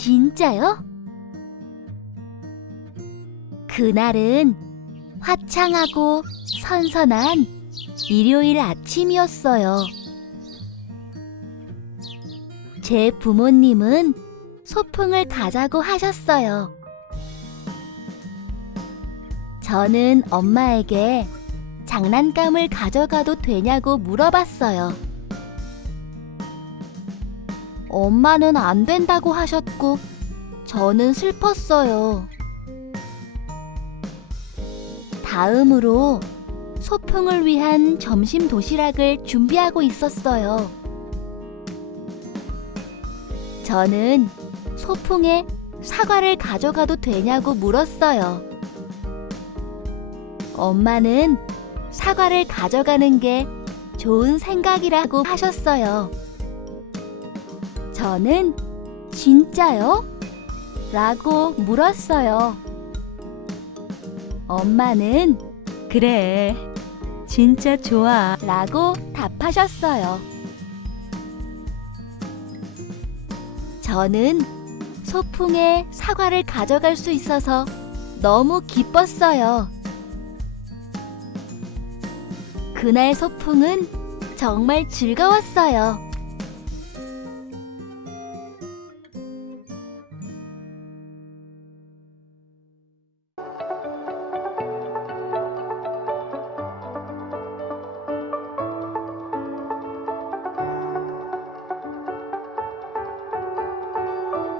진짜요? 그날은 화창하고 선선한 일요일 아침이었어요. 제 부모님은 소풍을 가자고 하셨어요. 저는 엄마에게 장난감을 가져가도 되냐고 물어봤어요. 엄마는 안 된다고 하셨고, 저는 슬펐어요. 다음으로 소풍을 위한 점심 도시락을 준비하고 있었어요. 저는 소풍에 사과를 가져가도 되냐고 물었어요. 엄마는 사과를 가져가는 게 좋은 생각이라고 하셨어요. 저는 진짜요? 라고 물었어요. 엄마는 그래, 진짜 좋아 라고 답하셨어요. 저는 소풍에 사과를 가져갈 수 있어서 너무 기뻤어요. 그날 소풍은 정말 즐거웠어요.